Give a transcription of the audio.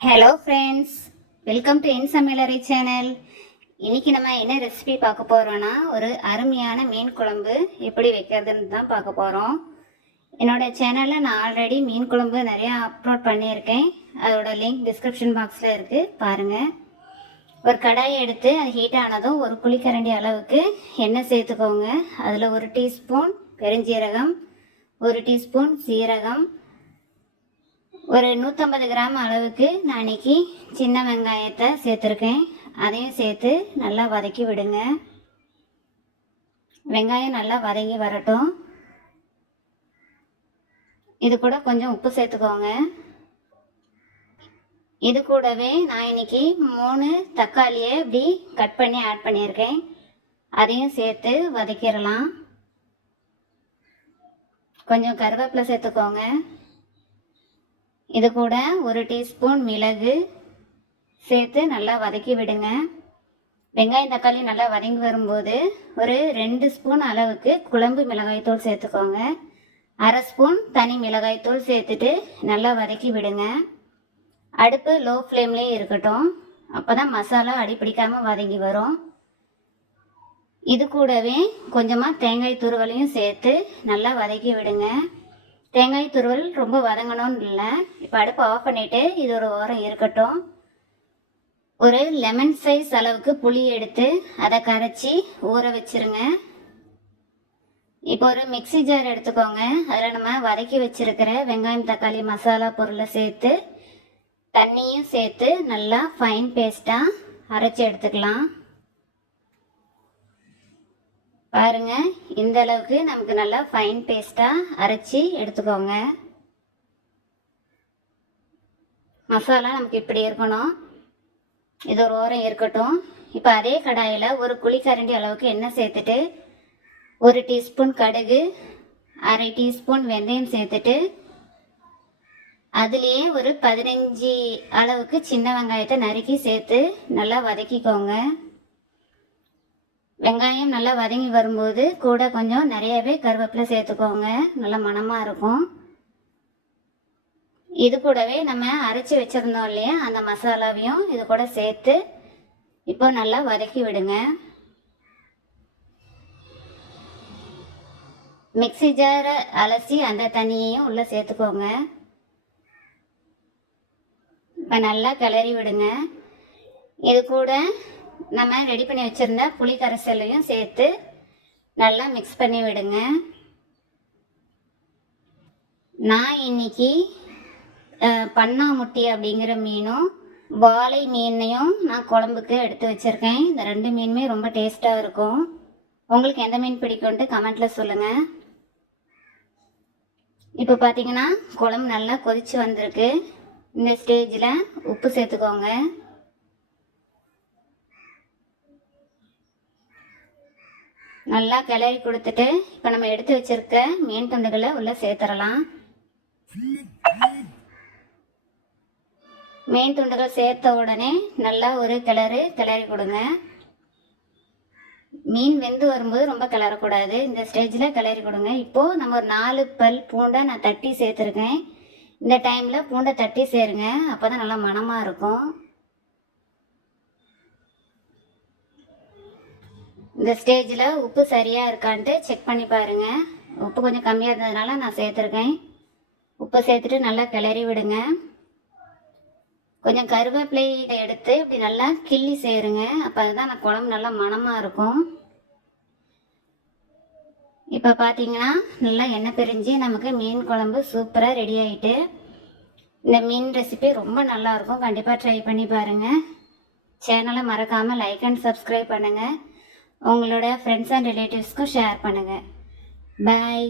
Hello friends welcome to என் சமையலறை channel இன்னைக்கு நம்ம என்ன ரெசிபி பார்க்க போகிறோன்னா ஒரு அருமையான மீன் குழம்பு எப்படி வைக்கிறதுன்னு தான் பார்க்க போகிறோம் என்னோட சேனலில் நான் ஆல்ரெடி மீன் குழம்பு நிறையா அப்லோட் பண்ணியிருக்கேன். அதோட லிங்க் டிஸ்கிரிப்ஷன் பாக்ஸில் இருக்குது பாருங்கள் ஒரு கடாயை எடுத்து அது ஹீட் ஆனதும் ஒரு குழிக்கரண்டி அளவுக்கு எண்ணெய் சேர்த்துக்கோங்க. அதில் ஒரு டீஸ்பூன் பெருஞ்சீரகம் ஒரு டீஸ்பூன் சீரகம் ஒரு நூற்றம்பது கிராம் அளவுக்கு நான் இன்னைக்கு சின்ன வெங்காயத்தை சேர்த்துருக்கேன். அதையும் சேர்த்து நல்லா வதக்கி விடுங்க. வெங்காயம் நல்லா வதங்கி வரட்டும். இது கூட கொஞ்சம் உப்பு சேர்த்துக்கோங்க. இது கூடவே நான் இன்னைக்கு மூணு தக்காளியை இப்படி கட் பண்ணி ஆட் பண்ணியிருக்கேன். அதையும் சேர்த்து வதக்கிடலாம். கொஞ்சம் கருவேப்பிலை சேர்த்துக்கோங்க. இது கூட ஒரு டீஸ்பூன் மிளகு சேர்த்து நல்லா வதக்கி விடுங்க. வெங்காயம் தக்காளி நல்லா வதங்கி வரும்போது ஒரு ரெண்டு ஸ்பூன் அளவுக்கு குழம்பு மிளகாய்த்தூள் சேர்த்துக்கோங்க. அரை ஸ்பூன் தனி மிளகாய்த்தூள் சேர்த்துட்டு நல்லா வதக்கி விடுங்க. அடுப்பு லோ ஃப்ளேம்லேயே இருக்கட்டும். அப்போ தான் மசாலா அடிப்பிடிக்காமல் வதங்கி வரும். இது கூடவே கொஞ்சமாக தேங்காய் துருவலையும் சேர்த்து நல்லா வதக்கி விடுங்க. தேங்காய் துருவல் ரொம்ப வதங்கணும்னு இல்லை. இப்போ அடுப்பை ஆஃப் பண்ணிவிட்டு இது ஒரு ஓரம் இருக்கட்டும். ஒரு லெமன் சைஸ் அளவுக்கு புளி எடுத்து அதை கரைச்சி ஊற வச்சிருங்க. இப்போ ஒரு மிக்ஸி ஜார் எடுத்துக்கோங்க. அதில் நம்ம வதக்கி வச்சிருக்கிற வெங்காயம் தக்காளி மசாலா பொருளை சேர்த்து தண்ணியும் சேர்த்து நல்லா ஃபைன் பேஸ்ட்டாக அரைச்சி எடுத்துக்கலாம். பாருங்க இந்த அளவுக்கு நமக்கு நல்லா ஃபைன் பேஸ்ட்டாக அரைச்சி எடுத்துக்கோங்க. மசாலா நமக்கு இப்படி இருக்கணும். இது ஒரு ஓரம் இருக்கட்டும். இப்போ அதே கடாயில் ஒரு குழிக்கரண்டி அளவுக்கு எண்ணெய் சேர்த்துட்டு ஒரு டீஸ்பூன் கடுகு அரை டீஸ்பூன் வெந்தயம் சேர்த்துட்டு அதுலேயே ஒரு பதினஞ்சு அளவுக்கு சின்ன வெங்காயத்தை நறுக்கி சேர்த்து நல்லா வதக்கிக்கோங்க. வெங்காயம் நல்லா வதங்கி வரும்போது கூட கொஞ்சம் நிறையவே கருவேப்பிலை சேர்த்துக்கோங்க. நல்லா மணமாக இருக்கும். இது கூடவே நம்ம அரைச்சி வச்சுருந்தோம் இல்லையா அந்த மசாலாவையும் இது கூட சேர்த்து இப்போ நல்லா வதக்கி விடுங்க. மிக்ஸி ஜாரை அலசி அந்த தண்ணியையும் உள்ளே சேர்த்துக்கோங்க. இப்போ நல்லா கிளறி விடுங்க. இது கூட நம்ம ரெடி பண்ணி வச்சுருந்த புளி கரைசலையும் சேர்த்து நல்லா மிக்ஸ் பண்ணி விடுங்க. நான் இன்னைக்கு அஹ், பண்ணாமுட்டி அப்படிங்கிற மீனும் வாழை மீனையும் நான் குழம்புக்கு எடுத்து வச்சுருக்கேன். இந்த ரெண்டு மீனுமே ரொம்ப டேஸ்ட்டாக இருக்கும். உங்களுக்கு எந்த மீன் பிடிக்கும்ட்டு கமெண்ட்டில் சொல்லுங்கள் இப்போ பார்த்தீங்கன்னா குழம்பு நல்லா கொதித்து வந்திருக்கு. இந்த ஸ்டேஜில் உப்பு சேர்த்துக்கோங்க. நல்லா கிளறி கொடுத்துட்டு இப்போ நம்ம எடுத்து வச்சிருக்க மீன் துண்டுகளை உள்ளே சேர்த்துடலாம் மீன் துண்டுகள் சேர்த்த உடனே நல்லா ஒரு கிளறு கிளறி கொடுங்க. மீன் வெந்து வரும்போது ரொம்ப கிளறக்கூடாது. இந்த ஸ்டேஜில் கிளறி கொடுங்க. இப்போது நம்ம ஒரு நாலு பல் பூண்டை நான் தட்டி சேர்த்துருக்கேன். இந்த டைமில் பூண்டை தட்டி சேருங்க. அப்போ தான் நல்லா மணமாக இருக்கும். இந்த ஸ்டேஜில் உப்பு சரியாக இருக்கான்ட்டு செக் பண்ணி பாருங்கள் உப்பு கொஞ்சம் கம்மியாக இருந்ததுனால நான் சேர்த்துருக்கேன். உப்பு சேர்த்துட்டு நல்லா கிளறி விடுங்க. கொஞ்சம் கருவேப்பிலை எடுத்து இப்படி நல்லா கிள்ளி சேருங்க. அப்போ அதுதான் அந்த குழம்பு நல்லா மணமாக இருக்கும். இப்போ பார்த்தீங்கன்னா நல்லா எண்ணெய் பிரிஞ்சு நமக்கு மீன் குழம்பு சூப்பராக ரெடி ஆகிட்டு இந்த மீன் ரெசிபி ரொம்ப நல்லாயிருக்கும் கண்டிப்பாக ட்ரை பண்ணி பாருங்கள் சேனலை மறக்காமல் லைக் அண்ட் சப்ஸ்கிரைப் பண்ணுங்கள் உங்களோட ஃப்ரெண்ட்ஸ் அண்ட் ரிலேட்டிவ்ஸ்க்கும் ஷேர் பண்ணுங்கள் பாய்